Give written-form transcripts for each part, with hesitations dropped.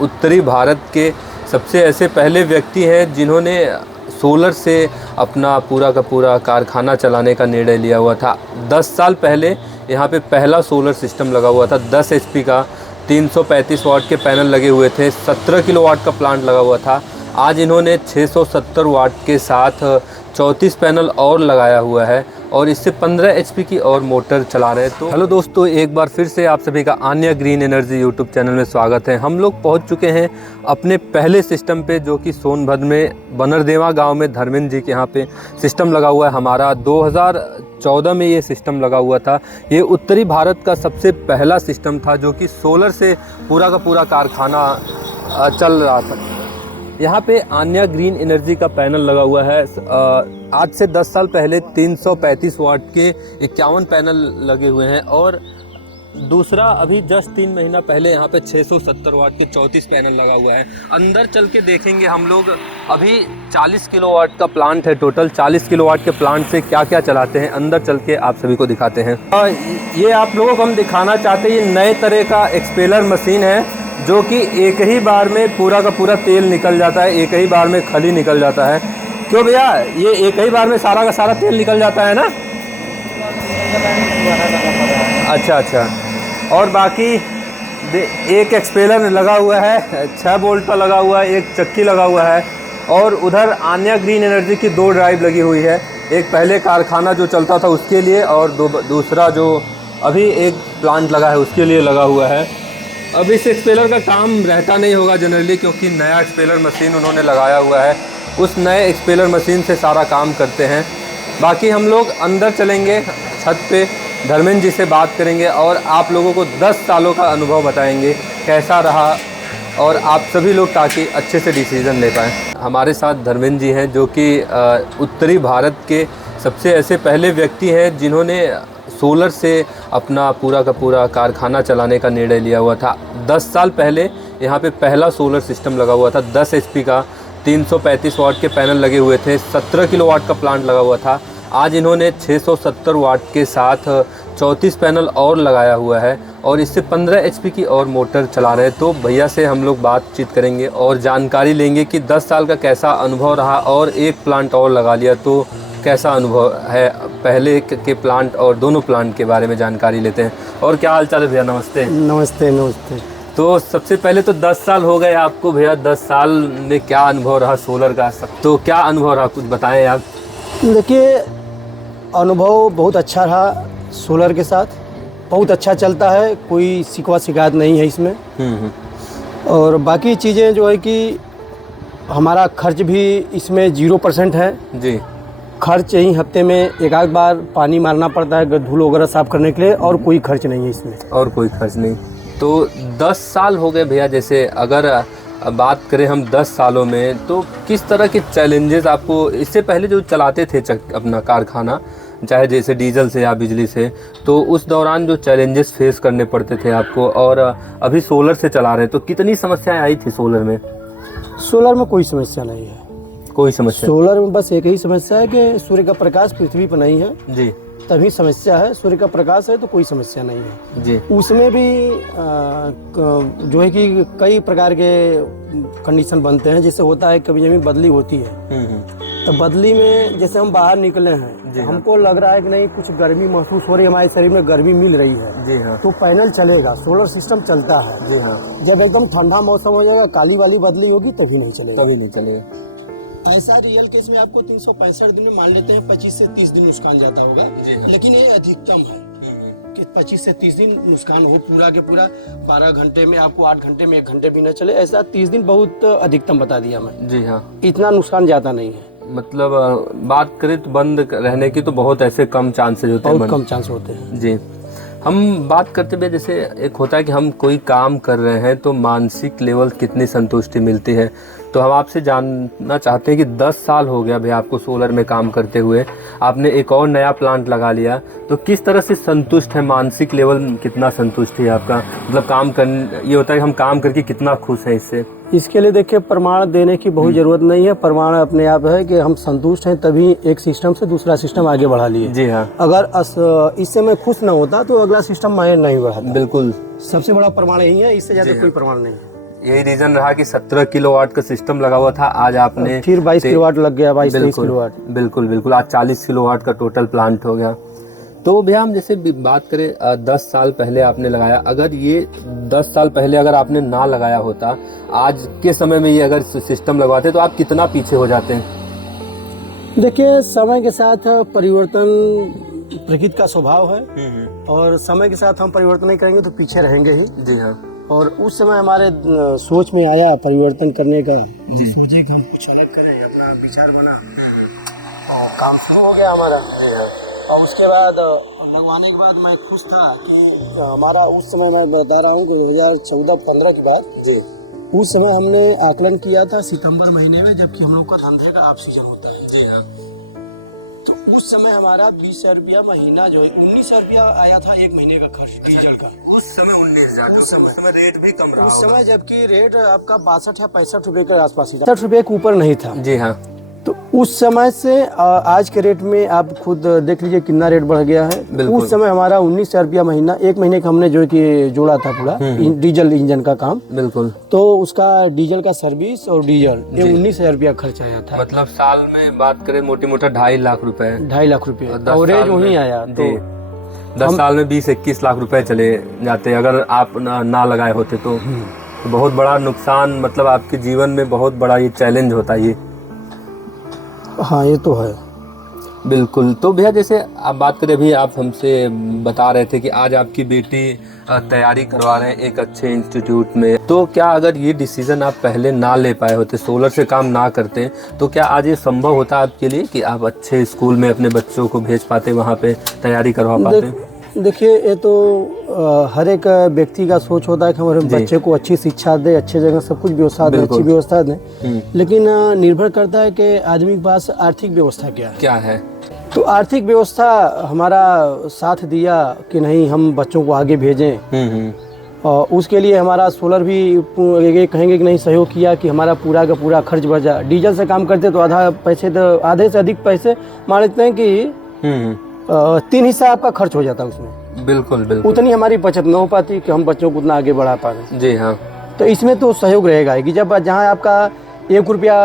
उत्तरी भारत के सबसे ऐसे पहले व्यक्ति हैं जिन्होंने सोलर से अपना पूरा का पूरा कारखाना चलाने का निर्णय लिया हुआ था। 10 साल पहले यहाँ पे पहला सोलर सिस्टम लगा हुआ था। 10 HP का 335 वाट के पैनल लगे हुए थे। 17 किलोवाट का प्लांट लगा हुआ था। आज इन्होंने 670 वाट के साथ 34 पैनल और लगाया हुआ है और इससे 15 HP की और मोटर चला रहे हैं। तो हेलो दोस्तों, एक बार फिर से आप सभी का Anya green energy YouTube channel में स्वागत है। हम लोग पहुंच चुके हैं अपने पहले सिस्टम पे, जो कि सोनभद्र में बनरदेवा गांव में धर्मेंद्र जी के यहाँ पे सिस्टम लगा हुआ है। हमारा 2014 में ये सिस्टम लगा हुआ था। ये उत्तरी भारत का सबसे पहला सिस्टम था जो कि सोलर से पूरा का पूरा कारखाना चल रहा था। यहाँ पे आन्या ग्रीन एनर्जी का पैनल लगा हुआ है। आज से 10 साल पहले 335 वाट के 51 पैनल लगे हुए हैं और दूसरा अभी जस्ट 3 महीना पहले यहाँ पे 670 वाट के 34 पैनल लगा हुआ है। अंदर चल के देखेंगे हम लोग। अभी 40 किलोवाट का प्लांट है टोटल। 40 किलोवाट के प्लांट से क्या क्या चलाते हैं, अंदर चल के आप सभी को दिखाते हैं। ये आप लोगों को हम दिखाना चाहते हैं, ये नए तरह का एक्सपेलर मशीन है जो कि एक ही बार में पूरा का पूरा तेल निकल जाता है, एक ही बार में खली निकल जाता है। क्यों भैया, ये एक ही बार में सारा का सारा तेल निकल जाता है ना? अच्छा। और बाकी एक एक्सपेलर लगा हुआ है, 6 बोल्ट का लगा हुआ है, एक चक्की लगा हुआ है और उधर आन्या ग्रीन एनर्जी की 2 ड्राइव लगी हुई है। एक पहले कारखाना जो चलता था उसके लिए और दूसरा जो अभी एक प्लांट लगा है उसके लिए लगा हुआ है। अब इस एक्सपेलर का काम रहता नहीं होगा जनरली, क्योंकि नया एक्सपेलर मशीन उन्होंने लगाया हुआ है। उस नए एक्सपेलर मशीन से सारा काम करते हैं। बाकी हम लोग अंदर चलेंगे, छत पे धर्मेंद्र जी से बात करेंगे और आप लोगों को 10 सालों का अनुभव बताएंगे कैसा रहा, और आप सभी लोग ताकि अच्छे से डिसीज़न ले पाएँ। हमारे साथ धर्मेंद्र जी हैं जो कि उत्तरी भारत के सबसे ऐसे पहले व्यक्ति हैं जिन्होंने सोलर से अपना पूरा का पूरा कारखाना चलाने का निर्णय लिया हुआ था। 10 साल पहले यहाँ पे पहला सोलर सिस्टम लगा हुआ था। 10 HP का 335 वाट के पैनल लगे हुए थे। 17 किलोवाट का प्लांट लगा हुआ था। आज इन्होंने 670 वाट के साथ 34 पैनल और लगाया हुआ है और इससे 15 HP की और मोटर चला रहे हैं। तो भैया से हम लोग बातचीत करेंगे और जानकारी लेंगे कि 10 साल का कैसा अनुभव रहा और एक प्लांट और लगा लिया तो कैसा अनुभव है। पहले के प्लांट और दोनों प्लांट के बारे में जानकारी लेते हैं। और क्या हाल चाल है भैया? नमस्ते। नमस्ते। तो सबसे पहले तो 10 साल हो गए आपको भैया। 10 साल में क्या अनुभव रहा सोलर का? तो क्या अनुभव रहा, कुछ बताएं आप। देखिए, अनुभव बहुत अच्छा रहा। सोलर के साथ बहुत अच्छा चलता है, कोई शिकायत नहीं है इसमें। और बाकी चीज़ें जो है कि हमारा खर्च भी इसमें 0% है जी। खर्च यही हफ्ते में एक आध बार पानी मारना पड़ता है धूल वगैरह साफ़ करने के लिए, और कोई खर्च नहीं है इसमें। और कोई खर्च नहीं। तो 10 साल हो गए भैया। जैसे अगर बात करें हम 10 सालों में, तो किस तरह के चैलेंजेस आपको इससे पहले जो चलाते थे अपना कारखाना, चाहे जैसे डीजल से या बिजली से, तो उस दौरान जो चैलेंजेस फेस करने पड़ते थे आपको, और अभी सोलर से चला रहे हैं तो कितनी समस्याएं आई थी सोलर में? सोलर में कोई समस्या नहीं है। कोई समस्या? सोलर में बस एक ही समस्या है कि सूर्य का प्रकाश पृथ्वी पर नहीं है जी, तभी समस्या है। सूर्य का प्रकाश है तो कोई समस्या नहीं है जी। उसमें भी जो है कि कई प्रकार के कंडीशन बनते हैं। जैसे होता है कभी जमीन बदली होती है, तो बदली में जैसे हम बाहर निकले हैं, हमको लग रहा है कि नहीं कुछ गर्मी महसूस हो रही है, हमारे शरीर में गर्मी मिल रही है जी हाँ, तो पैनल चलेगा, सोलर सिस्टम चलता है जी हाँ। जब एकदम ठंडा मौसम हो जाएगा, काली वाली बदली होगी, तभी नहीं चलेगा। तभी नहीं चलेगा। ऐसा रियल केस में आपको 365 दिन में मान लेते हैं 25 से 30 दिन नुकसान जाता होगा, लेकिन ये अधिकतम है कि 25 से 30 दिन नुकसान हो पूरा के पूरा। 12 घंटे में आपको 8 घंटे में 1 घंटे भी न चले, ऐसा 30 दिन बहुत अधिकतम बता दिया मैं। जी हाँ, इतना नुकसान ज्यादा नहीं है। मतलब बात करें तो बंद रहने की तो बहुत ऐसे कम चांसेस होते हैं, बहुत कम चांस होते हैं जी। हम बात करते हुए जैसे एक होता है कि हम कोई काम कर रहे हैं तो मानसिक लेवल कितनी संतुष्टि मिलती है, तो हम आपसे जानना चाहते हैं कि 10 साल हो गया भैया आपको सोलर में काम करते हुए, आपने एक और नया प्लांट लगा लिया, तो किस तरह से संतुष्ट है? मानसिक लेवल कितना संतुष्ट है आपका? मतलब काम कर, ये होता है कि हम काम करके कितना खुश हैं इससे? इसके लिए देखिए, प्रमाण देने की बहुत जरूरत नहीं है। प्रमाण अपने आप है कि हम संतुष्ट हैं, तभी एक सिस्टम से दूसरा सिस्टम आगे बढ़ा लिए। जी हाँ। अगर इससे मैं खुश न होता तो अगला सिस्टम मैं नहीं बढ़ाता। बिल्कुल, सबसे बड़ा प्रमाण यही है, इससे ज्यादा कोई प्रमाण नहीं है। यही रीजन रहा कि 17 किलोवाट का सिस्टम लगा हुआ था, आज आपने फिर 22 किलोवाट लग गया, 22-23 किलोवाट। बिल्कुल बिल्कुल, आज 40 किलोवाट का टोटल प्लांट हो गया। तो भैया हम जैसे बात करें 10 साल पहले आपने लगाया, अगर ये 10 साल पहले अगर आपने ना लगाया होता, आज के समय में ये अगर सिस्टम लगवाते तो आप कितना पीछे हो जाते हैं? देखिए, समय के साथ परिवर्तन प्रकृति का स्वभाव है और समय के साथ हम परिवर्तन नहीं करेंगे तो पीछे रहेंगे ही। जी हाँ। और उस समय हमारे सोच में आया परिवर्तन करने का, सोचे कि हम कुछ अलग करें, अपना विचार बना और काम शुरू हो गया हमारा। और उसके बाद लगवाने के बाद मैं खुश था कि हमारा उस समय, मैं बता रहा हूँ 2014-15 के बाद जी, उस समय हमने आकलन किया था सितंबर महीने में, जबकि हम लोग का धंधे का ऑफ सीजन होता है। जी हाँ। तो उस समय हमारा 20,000 रुपया महीना जो है, 19,000 रुपया आया था एक महीने का खर्च डीजल का। उस समय 19,000, उस समय रेट भी कम रहा उस समय, जबकि रेट आपका 62 या 65 रुपए के आसपास, 60 रुपए के ऊपर नहीं था। जी हाँ। तो उस समय से आज के रेट में आप खुद देख लीजिए कितना रेट बढ़ गया है। उस समय हमारा 19,000 रुपया महीना, एक महीने का हमने जो है कि जोड़ा था पूरा डीजल इंजन का काम। बिल्कुल। तो उसका डीजल का सर्विस और डीजल ये 19,000 रुपया खर्च आया था। मतलब साल में बात करें मोटी मोटा 2.5 लाख रुपए। 2.5 लाख रुपए एवरेज वही आया। तो 10 साल में 20-21 लाख रुपए चले जाते अगर आप ना लगाए होते तो बहुत बड़ा नुकसान, मतलब आपके जीवन में बहुत बड़ा ये चैलेंज होता ये। हाँ, ये तो है। बिल्कुल। तो भैया जैसे आप बात करें, अभी आप हमसे बता रहे थे कि आज आपकी बेटी तैयारी करवा रहे हैं एक अच्छे इंस्टीट्यूट में, तो क्या अगर ये डिसीजन आप पहले ना ले पाए होते, सोलर से काम ना करते, तो क्या आज ये संभव होता आपके लिए कि आप अच्छे स्कूल में अपने बच्चों को भेज पाते, वहाँ पे तैयारी करवा पाते? देखिए, ये तो हर एक व्यक्ति का सोच होता है कि हमारे बच्चे को अच्छी शिक्षा दे, अच्छे जगह सब कुछ व्यवस्था दे, अच्छी व्यवस्था दे, लेकिन निर्भर करता है कि आदमी के पास आर्थिक व्यवस्था क्या है। तो आर्थिक व्यवस्था हमारा साथ दिया कि नहीं, हम बच्चों को आगे भेजें, और उसके लिए हमारा सोलर भी ये कहेंगे कि नहीं सहयोग किया कि हमारा पूरा का पूरा खर्च बढ़ जाए। डीजल से काम करते तो आधे से अधिक पैसे मान लेते हैं कि 3 हिस्सा आपका खर्च हो जाता है उसमें। बिल्कुल बिल्कुल। उतनी हमारी बचत न हो पाती कि हम बच्चों को उतना आगे बढ़ा पाए। जी हाँ। तो इसमें तो सहयोग रहेगा कि जब जहाँ आपका 1 रुपया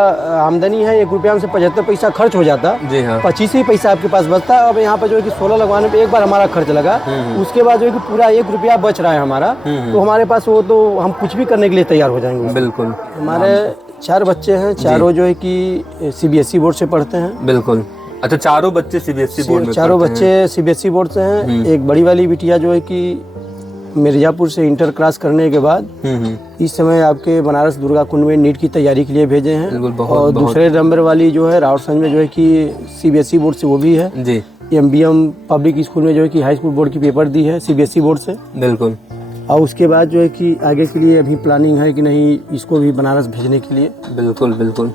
आमदनी है, 1 रुपया में से 75 पैसा खर्च हो जाता। जी हाँ। 25 ही पैसा आपके पास बचता है। अब यहाँ पे जो है कि सोलर लगवाने पे एक बार हमारा खर्च लगा, उसके बाद जो है कि पूरा 1 रुपया बच रहा है हमारा, तो हमारे पास वो तो हम कुछ भी करने के लिए तैयार हो जाएंगे। बिल्कुल। हमारे 4 बच्चे हैं, चारों जो है कि CBSE बोर्ड से पढ़ते हैं। बिल्कुल। अच्छा, चारों बच्चे CBSE बोर्ड में? चारों बच्चे CBSE बोर्ड से हैं। एक बड़ी वाली बिटिया जो है कि मिर्जापुर से इंटर क्रॉस करने के बाद इस समय आपके बनारस दुर्गा कुंड में नीट की तैयारी के लिए भेजे हैं। और दूसरे नंबर वाली जो है रावटसंज में जो है कि CBSE बोर्ड से वो भी है जी। MBM पब्लिक स्कूल में जो है कि हाई स्कूल बोर्ड की पेपर दी है CBSE बोर्ड से। बिल्कुल। और उसके बाद जो है कि आगे के लिए अभी प्लानिंग है कि नहीं, इसको भी बनारस भेजने के लिए। बिल्कुल बिल्कुल।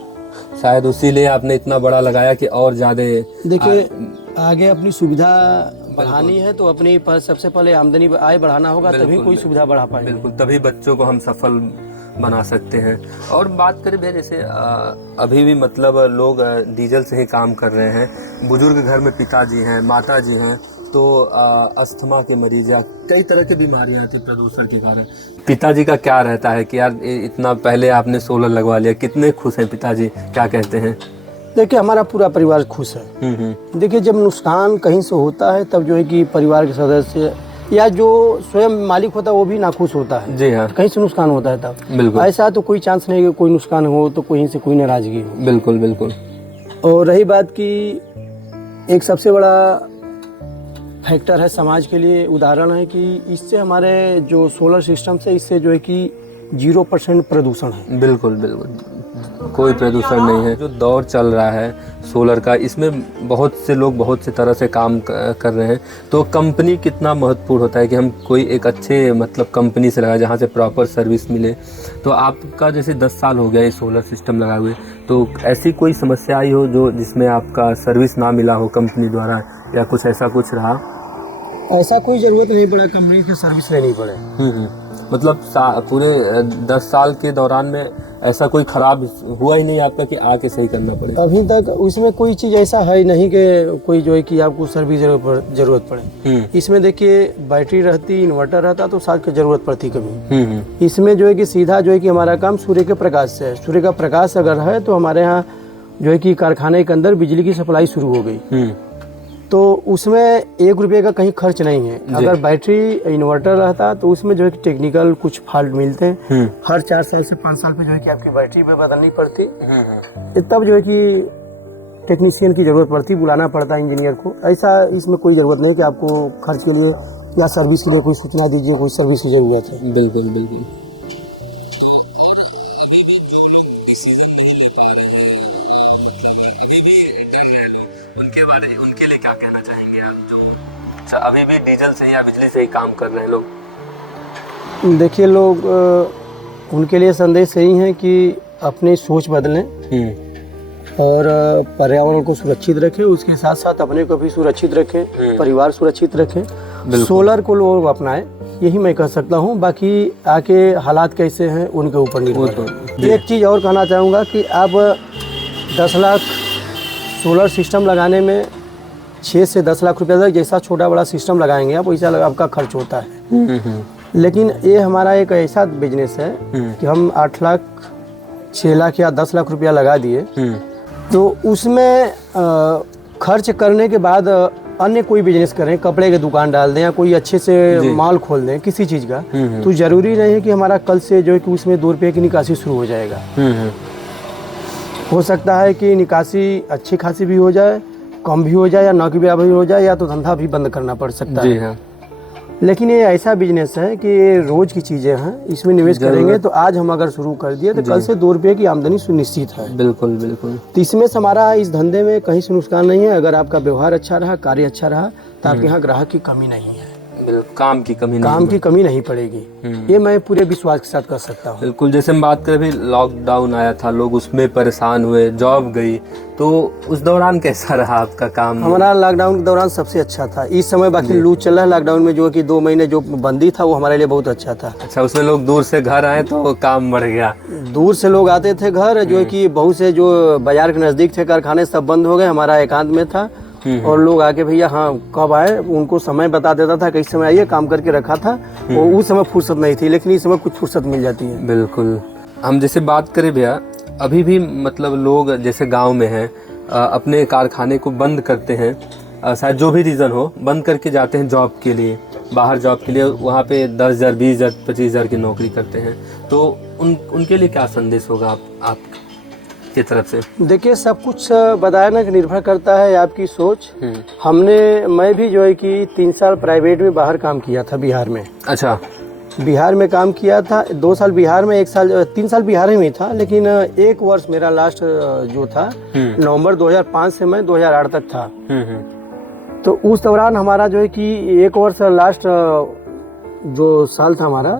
शायद उसीलिए आपने इतना बड़ा लगाया कि और ज्यादा। देखिए, आगे अपनी सुविधा बढ़ानी है तो अपनी सबसे पहले आमदनी आय बढ़ाना होगा, तभी कोई सुविधा बढ़ा पाएंगे। बिल्कुल, तभी बच्चों को हम सफल बना सकते हैं। और बात करें भैया, जैसे अभी भी मतलब लोग डीजल से ही काम कर रहे हैं, बुजुर्ग घर में पिताजी हैं, माताजी हैं, तो अस्थमा के मरीज या कई तरह की बीमारियां आती प्रदूषण के कारण। पिताजी का क्या रहता है कि यार इतना पहले आपने सोलर लगवा लिया, कितने खुश हैं पिताजी, क्या कहते हैं? देखिए, हमारा पूरा परिवार खुश है। देखिए, जब नुकसान कहीं से होता है तब जो है कि परिवार के सदस्य या जो स्वयं मालिक होता है वो भी नाखुश होता है। जी हाँ। कहीं से नुकसान होता है तब। बिल्कुल। ऐसा तो कोई चांस नहीं है कोई नुकसान हो तो कहीं से कोई नाराजगी हो। बिल्कुल बिल्कुल। और रही बात की एक सबसे बड़ा फैक्टर है समाज के लिए, उदाहरण है कि इससे हमारे जो सोलर सिस्टम से इससे जो है कि 0% प्रदूषण है। बिल्कुल बिल्कुल, कोई प्रदूषण नहीं है। जो दौर चल रहा है सोलर का, इसमें बहुत से लोग बहुत से तरह से काम कर रहे हैं, तो कंपनी कितना महत्वपूर्ण होता है कि हम कोई एक अच्छे मतलब कंपनी से लगाए जहाँ से प्रॉपर सर्विस मिले। तो आपका जैसे 10 साल हो गया ये सोलर सिस्टम लगाए हुए, तो ऐसी कोई समस्या आई हो जो जिसमें आपका सर्विस ना मिला हो कंपनी द्वारा, या कुछ ऐसा कुछ रहा? ऐसा कोई ज़रूरत नहीं पड़ा कंपनी की सर्विस लेनी पड़े। मतलब पूरे 10 साल के दौरान में ऐसा कोई खराब हुआ ही नहीं आपका कि आके सही करना पड़े? अभी तक उसमें कोई चीज़ ऐसा है नहीं कि कोई जो है कि आपको सर्विस जरूरत पड़े। इसमें देखिए बैटरी रहती, इन्वर्टर रहता तो साथ की जरूरत पड़ती कभी। इसमें जो है कि सीधा जो है कि हमारा काम सूर्य के प्रकाश से है। सूर्य का प्रकाश अगर है तो हमारे यहाँ जो है कि कारखाने के अंदर बिजली की सप्लाई शुरू हो गई, तो उसमें 1 रुपये का कहीं खर्च नहीं है। अगर बैटरी इन्वर्टर रहता तो उसमें जो है कि टेक्निकल कुछ फॉल्ट मिलते हैं, हर 4 साल से 5 साल पे जो है कि आपकी बैटरी पे बदलनी पड़ती, तब जो है कि टेक्नीशियन की जरूरत पड़ती, बुलाना पड़ता इंजीनियर को। ऐसा इसमें कोई ज़रूरत नहीं कि आपको खर्च के लिए या सर्विस के लिए कोई सूचना दीजिए, कोई सर्विस की ज़रूरत है। बिल्कुल बिल्कुल। तो और अभी भी जो लोग डिसीजन नहीं ले पा रहे हैं, मतलब अभी भी डर रहे लोग, उनके लिए क्या कहना चाहेंगे आप, जो अभी भी डीजल से या बिजली से ही काम कर रहे हैं लोग? देखिए, लोग उनके लिए संदेश यही है कि अपनी सोच बदलें और पर्यावरण को सुरक्षित रखें, उसके साथ साथ अपने को भी सुरक्षित रखें, परिवार सुरक्षित रखें। सोलर को लोग अपनाएं, यही मैं कह सकता हूं। बाकी आके हालात कैसे हैं उनके ऊपर निर्भर है। एक चीज़ और कहना चाहूँगा कि आप 10 लाख सोलर सिस्टम लगाने में 6 से 10 लाख रुपये तक जैसा छोटा बड़ा सिस्टम लगाएंगे आप, वैसा आपका खर्च होता है। लेकिन ये हमारा एक ऐसा बिजनेस है कि हम 8 लाख 6 लाख या 10 लाख रुपया लगा दिए, तो उसमें खर्च करने के बाद अन्य कोई बिजनेस करें, कपड़े की दुकान डाल दें या कोई अच्छे से माल खोल दें किसी चीज़ का, तो ज़रूरी नहीं है कि हमारा कल से जो है कि उसमें 2 रुपये की निकासी शुरू हो जाएगा। हो सकता है कि निकासी अच्छी खासी भी हो जाए, कम भी हो जाए, या ना की बराबर भी हो जाए, या तो धंधा भी बंद करना पड़ सकता है। हाँ। लेकिन ये ऐसा बिजनेस है कि ये रोज की चीज़ें हैं, इसमें निवेश करेंगे तो आज हम अगर शुरू कर दिए तो कल से 2 रुपये की आमदनी सुनिश्चित है। बिल्कुल बिल्कुल। तो इसमें हमारा इस धंधे में कहीं से नुकसान नहीं है। अगर आपका व्यवहार अच्छा रहा, कार्य अच्छा रहा, तो आपके यहाँ ग्राहक की कमी नहीं है, काम की कमी नहीं पड़ेगी। ये मैं पूरे विश्वास के साथ कर सकता हूँ। बिल्कुल। जैसे हम बात करें, भी लॉकडाउन आया था, लोग उसमें परेशान हुए, जॉब गई, तो उस दौरान कैसा रहा आपका काम? हमारा लॉकडाउन के दौरान सबसे अच्छा था इस समय। बाकी लू चल रहा है लॉकडाउन में, जो कि 2 महीने जो बंदी था वो हमारे लिए बहुत अच्छा था। अच्छा, उसमें लोग दूर से घर आए तो काम बढ़ गया। दूर से लोग आते थे घर, जो कि बहुत से जो बाजार के नज़दीक थे कारखाने सब बंद हो गए, हमारा एकांत में था, और लोग आके भैया हाँ कब आए, उनको समय बता देता था, किस समय आइए, काम करके रखा था। और उस समय फुर्सत नहीं थी, लेकिन इस समय कुछ फुर्सत मिल जाती है। बिल्कुल। हम जैसे बात करें भैया, अभी भी मतलब लोग जैसे गांव में हैं, अपने कारखाने को बंद करते हैं, शायद जो भी रीज़न हो, बंद करके जाते हैं जॉब के लिए, बाहर जॉब के लिए, वहाँ पे 10,000 20,000 25,000 की नौकरी करते हैं, तो उनके लिए क्या संदेश होगा आप की तरफ से? देखिए, सब कुछ बताना कि निर्भर करता है आपकी सोच। मैं भी जो है कि 3 साल प्राइवेट में बाहर काम किया था बिहार में। अच्छा। बिहार में काम किया था, 2 साल बिहार में, 3 साल बिहार में ही था। लेकिन 1 वर्ष मेरा लास्ट जो था, नवंबर 2005 से मैं 2008 तक था। तो उस दौरान हमारा जो है कि 1 वर्ष लास्ट जो साल था हमारा,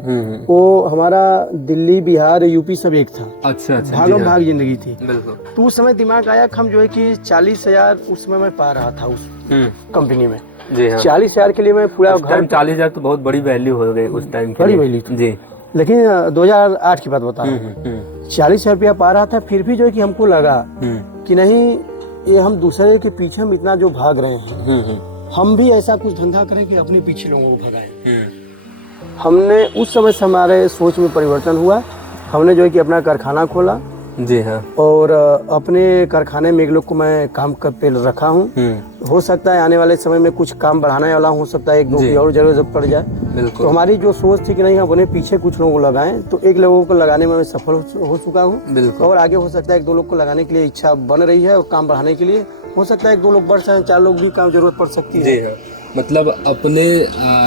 वो हमारा दिल्ली, बिहार, यूपी सब एक था। अच्छा। भागम भाग जिंदगी थी। बिल्कुल। तो उस समय दिमाग आया कि हम जो है कि 40,000 उस समय मैं पा रहा था उस कंपनी में। जी हाँ। 40,000 के लिए मैं पूरा घर, 40,000 तो बहुत बड़ी वैल्यू हो गई उस टाइम, बड़ी वैल्यू थी जी। लेकिन 2008 की बात बता रहा हूँ, 40,000 रुपया पा रहा था। फिर भी जो है कि हमको लगा कि नहीं, ये हम दूसरे के पीछे हम इतना जो भाग रहे हैं, हम भी ऐसा कुछ धंधा करें कि अपने पीछे लोगों को भगाएं। हमने उस समय से हमारे सोच में परिवर्तन हुआ। हमने जो है कि अपना कारखाना खोला। जी हाँ। और अपने कारखाने में एक लोग को मैं काम कर पे रखा हूँ। हो सकता है आने वाले समय में कुछ काम बढ़ाने वाला, हो सकता है 1-2 की और जरूरत पड़ जाए। बिल्कुल। तो हमारी जो सोच थी कि नहीं, हम अपने पीछे कुछ लोगों को लगाएं, तो 1 लोगों को लगाने में मैं सफल हो चुका हूँ। और आगे हो सकता है 1-2 लोग को लगाने के लिए इच्छा बन रही है, और काम बढ़ाने के लिए हो सकता है 1-2 लोग बढ़ जाए, 4 लोग भी काम जरूरत पड़ सकती है। जी हाँ। मतलब अपने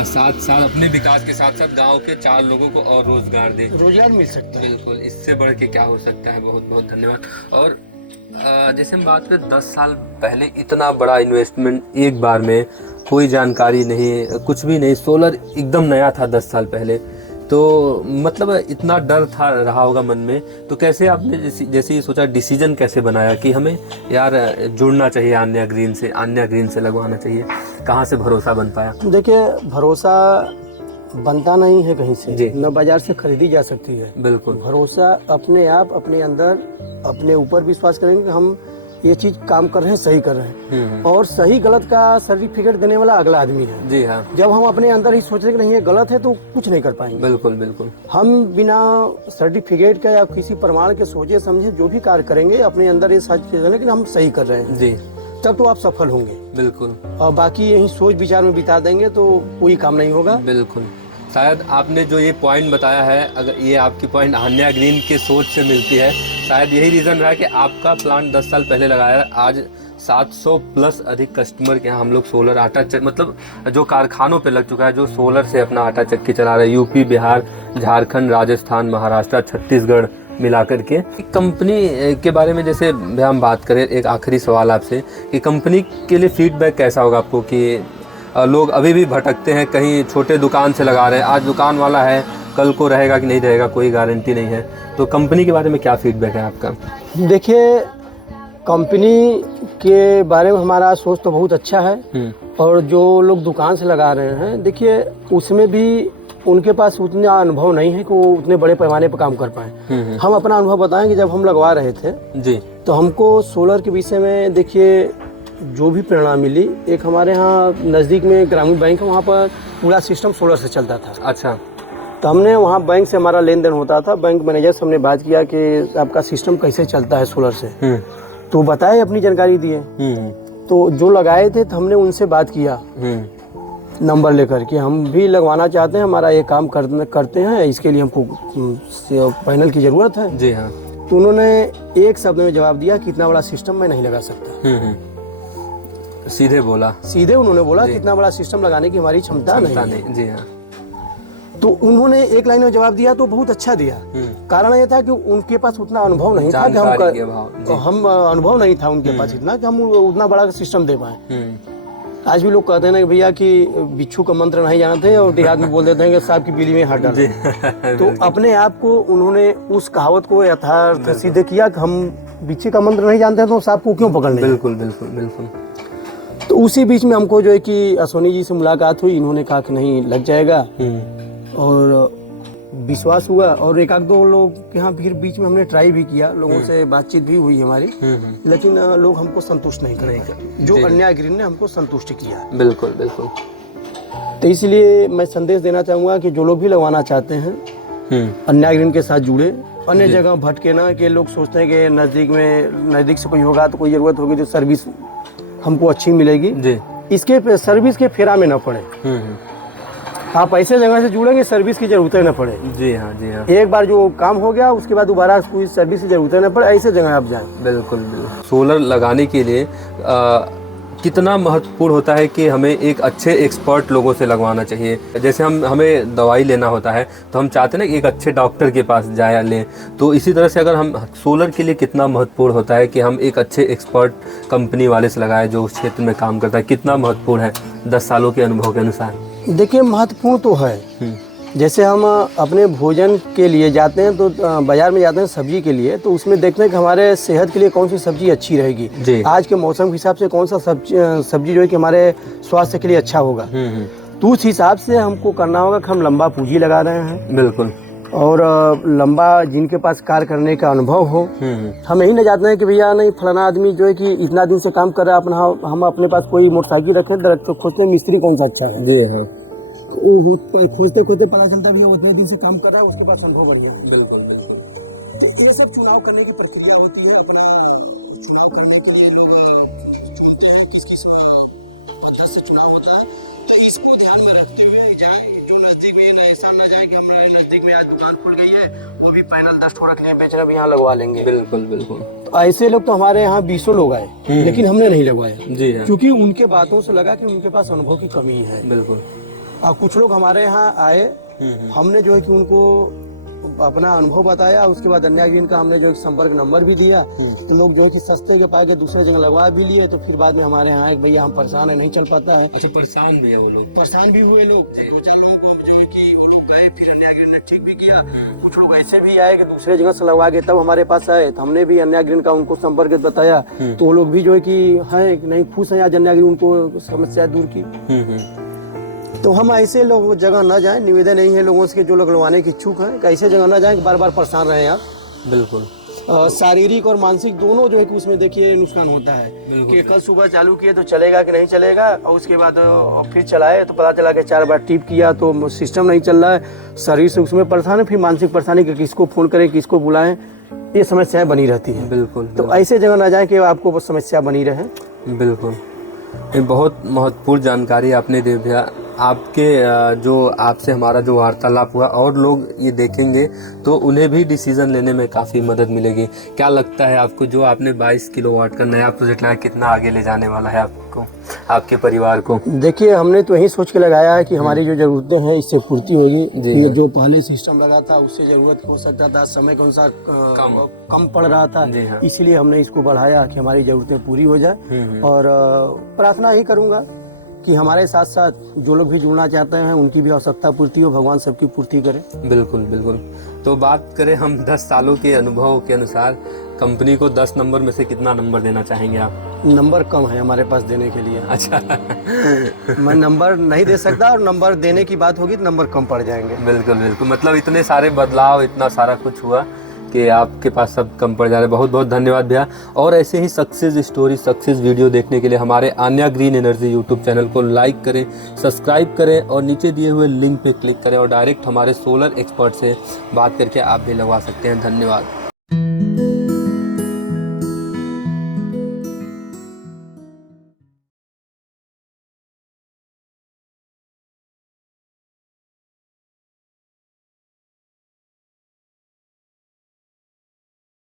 साथ अपने विकास के साथ साथ गांव के 4 लोगों को और रोजगार मिल सकता है। बिल्कुल, इससे बढ़ के क्या हो सकता है। बहुत बहुत धन्यवाद। और जैसे हम बात करें, 10 साल पहले इतना बड़ा इन्वेस्टमेंट एक बार में, कोई जानकारी नहीं, कुछ भी नहीं, सोलर एकदम नया था 10 साल पहले, तो मतलब इतना डर था रहा होगा मन में। तो कैसे आपने जैसे ये सोचा, डिसीजन कैसे बनाया कि हमें यार जुड़ना चाहिए आन्या ग्रीन से लगवाना चाहिए? कहाँ से भरोसा बन पाया? देखिए, भरोसा बनता नहीं है कहीं से, जी। न बाजार से खरीदी जा सकती है। बिल्कुल। भरोसा अपने आप, अपने अंदर, अपने ऊपर विश्वास करेंगे कि हम ये चीज काम कर रहे हैं, सही कर रहे हैं। और सही गलत का सर्टिफिकेट देने वाला अगला आदमी है। जी हाँ। जब हम अपने अंदर ही सोच रहे कि नहीं ये गलत है तो कुछ नहीं कर पाएंगे। बिल्कुल बिल्कुल। हम बिना सर्टिफिकेट का या किसी प्रमाण के सोचे समझे जो भी कार्य करेंगे, अपने अंदर ये सच है कि हम सही कर रहे हैं, जी, तब तो आप सफल होंगे। बिल्कुल। और बाकी यही सोच विचार में बिता देंगे तो कोई काम नहीं होगा। बिल्कुल। शायद आपने जो ये पॉइंट बताया है, अगर ये आपकी पॉइंट अन्या ग्रीन के सोच से मिलती है, शायद यही रीज़न रहा कि आपका प्लांट 10 साल पहले लगाया, आज 700 प्लस अधिक कस्टमर के यहाँ हम लोग सोलर आटा मतलब जो कारखानों पे लग चुका है, जो सोलर से अपना आटा चक्की चला रहे हैं, यूपी, बिहार, झारखंड, राजस्थान, महाराष्ट्र, छत्तीसगढ़ मिलाकर के। कंपनी के बारे में जैसे हम बात करें, एक आखिरी सवाल आपसे कि कंपनी के लिए फीडबैक कैसा होगा आपको कि लोग अभी भी भटकते हैं, कहीं छोटे दुकान से लगा रहे हैं, आज दुकान वाला है, कल को रहेगा कि नहीं रहेगा कोई गारंटी नहीं है, तो कंपनी के बारे में क्या फीडबैक है आपका? देखिए, कंपनी के बारे में हमारा सोच तो बहुत अच्छा है। और जो लोग दुकान से लगा रहे हैं, देखिए उसमें भी उनके पास उतना अनुभव नहीं है कि वो उतने बड़े पैमाने पर काम कर पाए। हम अपना अनुभव बताएंगे। जब हम लगवा रहे थे जी, तो हमको सोलर के विषय में देखिए जो भी प्रेरणा मिली, एक हमारे यहाँ नज़दीक में ग्रामीण बैंक है, वहाँ पर पूरा सिस्टम सोलर से चलता था। अच्छा। तो हमने वहाँ बैंक से हमारा लेन देन होता था, बैंक मैनेजर से हमने बात किया कि आपका सिस्टम कैसे चलता है सोलर से, तो बताए, अपनी जानकारी दिए। तो जो लगाए थे तो हमने उनसे बात किया नंबर लेकर कि हम भी लगवाना चाहते हैं, हमारा ये काम करते हैं, इसके लिए हमको पैनल की ज़रूरत है। जी हाँ। तो उन्होंने एक शब्द में जवाब दिया कि इतना बड़ा सिस्टम मैं नहीं लगा सकता। सीधे बोला, सीधे उन्होंने बोला कि इतना बड़ा सिस्टम लगाने की हमारी क्षमता नहीं। जी हाँ। तो उन्होंने एक लाइन में जवाब दिया तो बहुत अच्छा दिया। कारण ये था कि उनके पास उतना अनुभव नहीं था कि हम अनुभव नहीं था उनके पास इतना कि हम उतना बड़ा सिस्टम दे पाए। आज भी लोग कहते हैं ना कि भैया कि बिच्छू का मंत्र नहीं जानते और देहात में बोल देते हैं कि सांप की बिल्ली में हाथ डाल। तो अपने आप को उन्होंने उस कहावत को यथार्थ सिद्ध किया कि हम बिच्छू का मंत्र नहीं जानते तो सांप को क्यों पकड़ लें। बिल्कुल बिल्कुल बिल्कुल। तो उसी बीच में हमको जो है कि अश्वनी जी से मुलाकात हुई, इन्होंने कहा कि नहीं लग जाएगा, और विश्वास हुआ। और एक आध दो लोग के यहाँ फिर बीच में हमने ट्राई भी किया, लोगों से बातचीत भी हुई हमारी, लेकिन लोग हमको संतुष्ट नहीं कर जो अन्या ग्रीन ने हमको संतुष्ट किया। बिल्कुल बिल्कुल। तो इसलिए मैं संदेश देना चाहूँगा कि जो लोग भी लगवाना चाहते हैं अन्या ग्रीन के साथ जुड़े, अन्य जगह भटके ना, कि लोग सोचते हैं कि नज़दीक से कोई होगा तो कोई ज़रूरत होगी तो सर्विस हमको अच्छी मिलेगी जी, इसके सर्विस के फेरा में न पड़े। आप ऐसे जगह से जुड़ेंगे सर्विस की जरूरत न पड़े। जी हाँ, जी हाँ। एक बार जो काम हो गया उसके बाद दोबारा कोई सर्विस की जरूरत न पड़े, ऐसे जगह आप जाएं। बिल्कुल बिल्कुल। सोलर लगाने के लिए कितना महत्वपूर्ण होता है कि हमें एक अच्छे एक्सपर्ट लोगों से लगवाना चाहिए। जैसे हमें दवाई लेना होता है तो हम चाहते हैं ना कि एक अच्छे डॉक्टर के पास जाए लें, तो इसी तरह से अगर हम सोलर के लिए कितना महत्वपूर्ण होता है कि हम एक अच्छे एक्सपर्ट कंपनी वाले से लगाएं जो उस क्षेत्र में काम करता है, कितना महत्वपूर्ण है 10 सालों के अनुभव के अनुसार? देखिए, महत्वपूर्ण तो है। जैसे हम अपने भोजन के लिए जाते हैं तो बाजार में जाते हैं सब्जी के लिए, तो उसमें देखते हैं कि हमारे सेहत के लिए कौन सी सब्जी अच्छी रहेगी, आज के मौसम के हिसाब से कौन सा सब्जी जो है कि हमारे स्वास्थ्य के लिए अच्छा होगा। तो उस हिसाब से हमको करना होगा कि हम लंबा पूंजी लगा रहे हैं। बिल्कुल। और लंबा जिनके पास कार्य करने का अनुभव हो। हम यही न जाते हैं कि भैया नहीं फलाना आदमी जो है कि इतना दिन से काम कर रहा है, अपना हम अपने पास कोई मोटरसाइकिल रखे तो खोजते हैं मिस्त्री कौन सा अच्छा है। जी हाँ। खोजते खोजते पता चलता है उतने दिन से काम कर रहा है, उसके पास अनुभव बढ़िया। बिल्कुल बिल्कुल। तो ये सब चुनाव करने की प्रक्रिया होती है। अपना चुनाव करने के लिए लोग चुनते हैं किस किस पद्धति से चुनाव होता है, तो इसको ध्यान में रखते हुए जाए। जो नजदीक में ये ऐसा ना जाए कि हमारे नजदीक में आज दुकान खुल गई है, वो भी पैनल 10 ठोड़ा के लिए बेच रहे, यहाँ लगवा लेंगे। बिल्कुल बिल्कुल। तो ऐसे लोग तो हमारे यहाँ 20 लोग आए, लेकिन हमने नहीं लगवाया। जी हाँ। क्योंकि उनके बातों से लगा कि उनके पास अनुभव की कमी है। बिल्कुल। और कुछ लोग हमारे यहाँ आए, हमने जो है कि उनको अपना अनुभव बताया, उसके बाद अन्या ग्रीन का हमने जो संपर्क नंबर भी दिया, तो लोग जो है कि सस्ते के पाए के दूसरे जगह लगवा भी लिए। तो फिर बाद में हमारे यहाँ भैया हम परेशान है, नहीं चल पाता है। अच्छा, परेशान भी है वो लोग? परेशान भी हुए लोग, 2-4 लोग जो है कि वो लोग गए, फिर अन्या ग्रीन ने ठीक भी किया। कुछ लोग ऐसे भी आए कि दूसरे जगह से लगवा के तब हमारे पास आए, तो हमने भी अन्या ग्रीन का उनको संपर्क बताया, तो वो लोग भी जो है कि है नहीं खुश है, आज अन्या ग्रीन उनको समस्या दूर की। तो हम ऐसे लोग जगह न जाएं, निवेदन नहीं है लोगों से जो लोग लगवाने की इच्छुक हैं कि ऐसे जगह न जाएं कि बार बार परेशान रहें आप। बिल्कुल। शारीरिक और मानसिक दोनों जो है कि उसमें देखिए नुकसान होता है कि कल सुबह चालू किए तो चलेगा कि नहीं चलेगा, और उसके बाद फिर चलाए तो पता चला कि 4 बार टिप किया तो सिस्टम नहीं चल रहा है, शरीर से उसमें परेशान है, फिर मानसिक परेशानी कि किसको फ़ोन करें, किसको बुलाएं, ये समस्याएं बनी रहती हैं। बिल्कुल। तो ऐसे जगह ना जाए कि आपको वो समस्या बनी रहे। बिल्कुल, ये बहुत महत्वपूर्ण जानकारी आपने दे दिया। आपके जो आपसे हमारा जो वार्तालाप हुआ और लोग ये देखेंगे तो उन्हें भी डिसीजन लेने में काफ़ी मदद मिलेगी। क्या लगता है आपको, जो आपने 22 किलोवाट का नया प्रोजेक्ट लगाया, कितना आगे ले जाने वाला है आपको, आपके परिवार को? देखिए, हमने तो यही सोच के लगाया है कि हमारी जो ज़रूरतें हैं इससे पूर्ति होगी। जो पहले सिस्टम लगा था उससे ज़रूरत हो सकता था, समय के अनुसार कम पड़ रहा था, इसीलिए हमने इसको बढ़ाया कि हमारी ज़रूरतें पूरी हो जाए। और प्रार्थना ही करूँगा कि हमारे साथ साथ जो लोग भी जुड़ना चाहते हैं उनकी भी आवश्यकता पूर्ति हो, भगवान सबकी पूर्ति करे। बिल्कुल बिल्कुल। तो बात करें हम 10 सालों के अनुभव के अनुसार, कंपनी को 10 नंबर में से कितना नंबर देना चाहेंगे आप? नंबर कम है हमारे पास देने के लिए। अच्छा। मैं नंबर नहीं दे सकता, और नंबर देने की बात होगी तो नंबर कम पड़ जाएंगे। बिल्कुल बिल्कुल। मतलब इतने सारे बदलाव, इतना सारा कुछ हुआ कि आपके पास सब कम पड़ जा रहा है। बहुत बहुत धन्यवाद भैया। और ऐसे ही सक्सेस स्टोरी, सक्सेस वीडियो देखने के लिए हमारे Anya green energy YouTube channel को लाइक करें, सब्सक्राइब करें और नीचे दिए हुए लिंक पे क्लिक करें और डायरेक्ट हमारे सोलर एक्सपर्ट से बात करके आप भी लगवा सकते हैं। धन्यवाद।